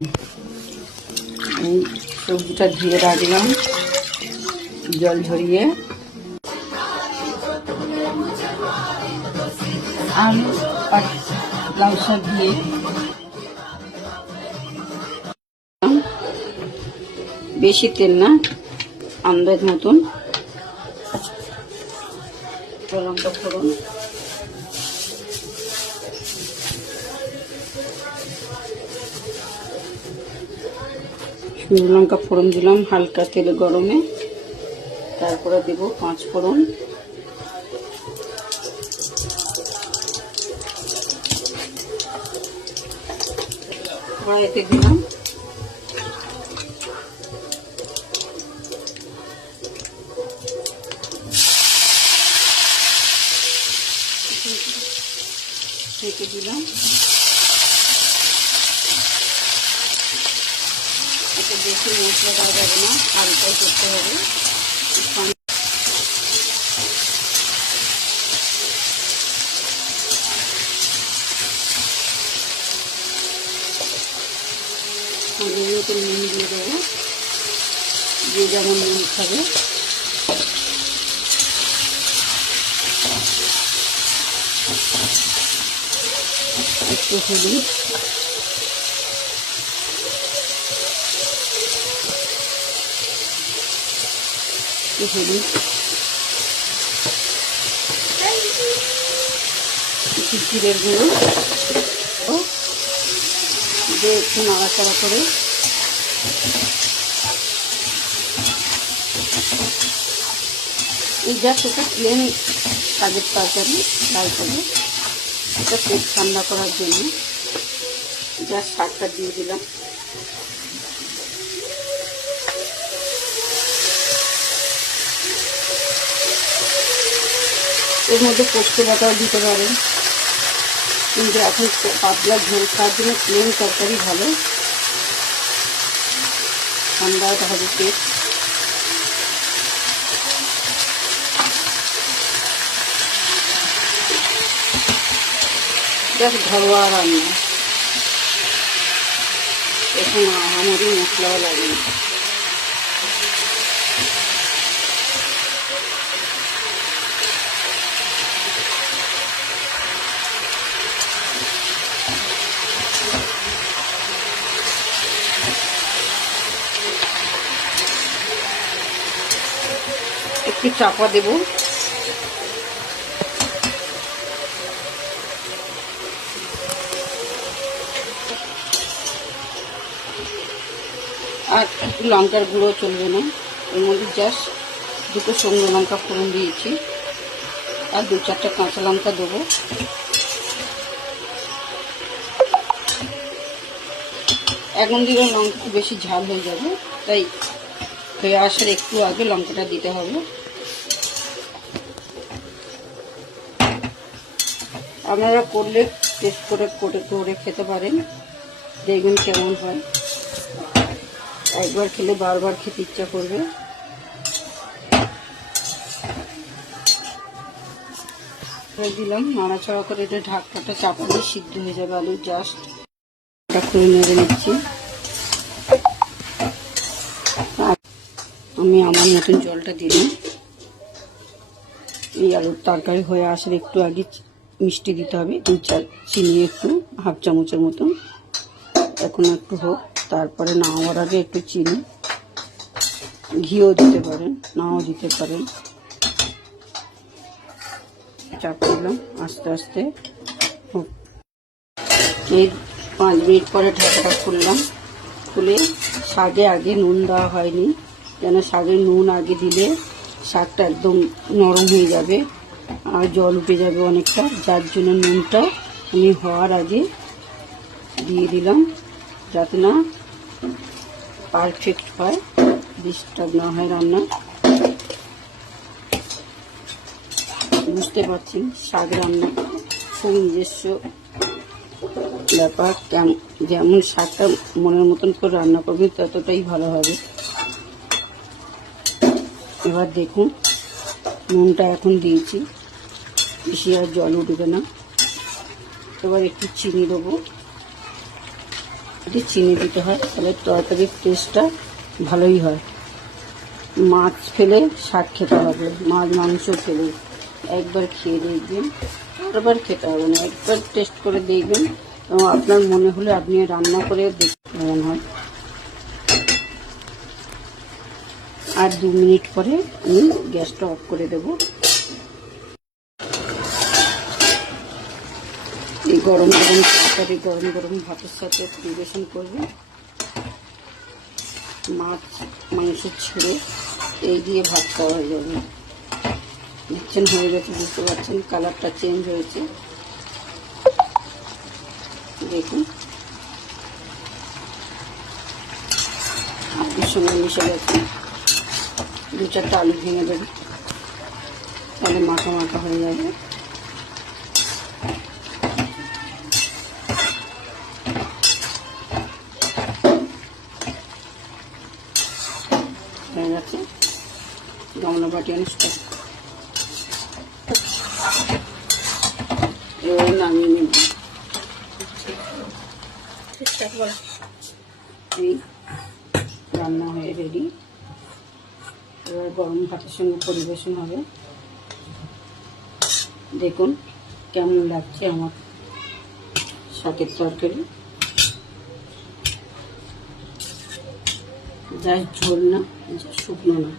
এই সবজিটা ধুয়ে রাখলাম জল ঝরিয়ে। আলু আর লাউ শাক দিয়ে বেশি তেল না, আন্দাজ মতন লঙ্কা ফোড়ন, শুকনো লঙ্কা ফোড়ন দিলাম হালকা তেলে গরমে। তারপরে দেব 5 ফোড়ন, কড়াইতে দিলাম ঢেকে দিলাম। এটা বেশি মশলা দেওয়া যাবে না, হালকাই করতে হবে। মতো নুন দিয়ে দেবো, যে যেমন নুন খাবে। একটু হলুদ, একটু জিরের গুঁড়ো দিয়ে একটু নাড়াচাড়া করে এই জাস্ট এটা প্লেন কাজের তরকারি, তারপরে এটা পেট ঠান্ডা করার জন্য জাস্ট শাকটা দিয়ে দিলাম। এর মধ্যে পোস্ত বাটাও দিতে পারেন, কিন্তু এখন পাতলা ঝোল খাওয়ার জন্য প্লেন তরকারি ভালো, ঠান্ডা হবে পেট। জাস্ট ঘরোয়া রান্না, এখন আমারই মশলাও লাগে না। একটু চাপা দেব, আর একটু লঙ্কার গুঁড়ো চলবে না। এর মধ্যে জাস্ট 2টো শুকনো লঙ্কা ফোড়ন দিয়েছি, আর 2-4টা কাঁচা লঙ্কা দেবো। এখন দিলে লঙ্কা বেশি ঝাল হয়ে যাবে, তাই হয়ে আসার একটু আগে লঙ্কাটা দিতে হবে। আপনারা করলে টেস্ট করে খেতে পারেন, দেখবেন কেমন হয়। একবার খেলে বারবার খেতে ইচ্ছা করবে। দিলাম নাড়াচাড়া করে, এটা ঢাকনাটা চাপা দিয়ে সিদ্ধ হয়ে যাবে আলু। জাস্ট এটা করে নেড়ে নিচ্ছি। আমি আমার মতন জলটা দিলাম। এই আলুর তরকারি হয়ে আসার একটু আগে মিষ্টি দিতে হবে, 2-4 চিনি, একটু 1/2 চামচের মতন। এখন একটু হোক, তারপরে নামাবার আগে একটু চিনি, ঘিও দিতে পারেন, নাও দিতে পারেন। চাপ দিলাম, আস্তে আস্তে হোক। এই 5 মিনিট পরে ঢাকাটা খুললাম। খুলে শাকে আগে নুন দেওয়া হয়নি, যেন শাকে নুন আগে দিলে শাকটা একদম নরম হয়ে যাবে আর জল উঠে যাবে অনেকটা, যার জন্য নুনটা আমি হওয়ার আগে দিয়ে দিলাম, যাতে না পারফেক্ট হয়, ডিস্টার্ব না হয় রান্না। বুঝতে পারছেন শাক রান্না খুব নিজস্ব ব্যাপার, যেমন শাকটা মনের মতন করে রান্না করবে ততটাই ভালো হবে। এবার দেখুন নুনটা এখন দিয়েছি, বেশি আর জল উঠবে না। এবার একটু চিনি দেবো, যদি চিনি দিতে হয় তাহলে তরকারির টেস্টটা ভালোই হয়। মাছ ফেলে শাক খেতে হবে, মাছ মাংস ফেলে একবার খেয়ে দেখবেন, বারবার খেতে হবে না, একবার টেস্ট করে দেখবেন এবং আপনার মনে হলে আপনি রান্না করে দেখতে কেমন হয়। আর 2 মিনিট পরে আমি গ্যাসটা অফ করে দেব। এই গরম গরম তরকারি গরম গরম ভাতের সাথে পরিবেশন করবেন। মাছ মাংস ছেড়ে এই দিয়ে ভাত খাওয়া হয়ে যাবে। দেখছেন হয়ে গেছে, বুঝতে পারছেন কালারটা চেঞ্জ হয়েছে, দেখুন আপনার সঙ্গে মিশে গেছে। 2-4টা আলু ভেঙে দেবে, তাহলে মাখা মাখা হয়ে যাবে। হয়ে গেছে, গামলা বাটি স্টক এবারে নামিয়ে নেব। এই রান্না হয়ে রেডি। এবার গরম ভাতের সঙ্গে পরিবেশন হবে। দেখুন কেমন লাগছে আমার শাকের তরকারি, যা ঝোল না, যা শুকনো না।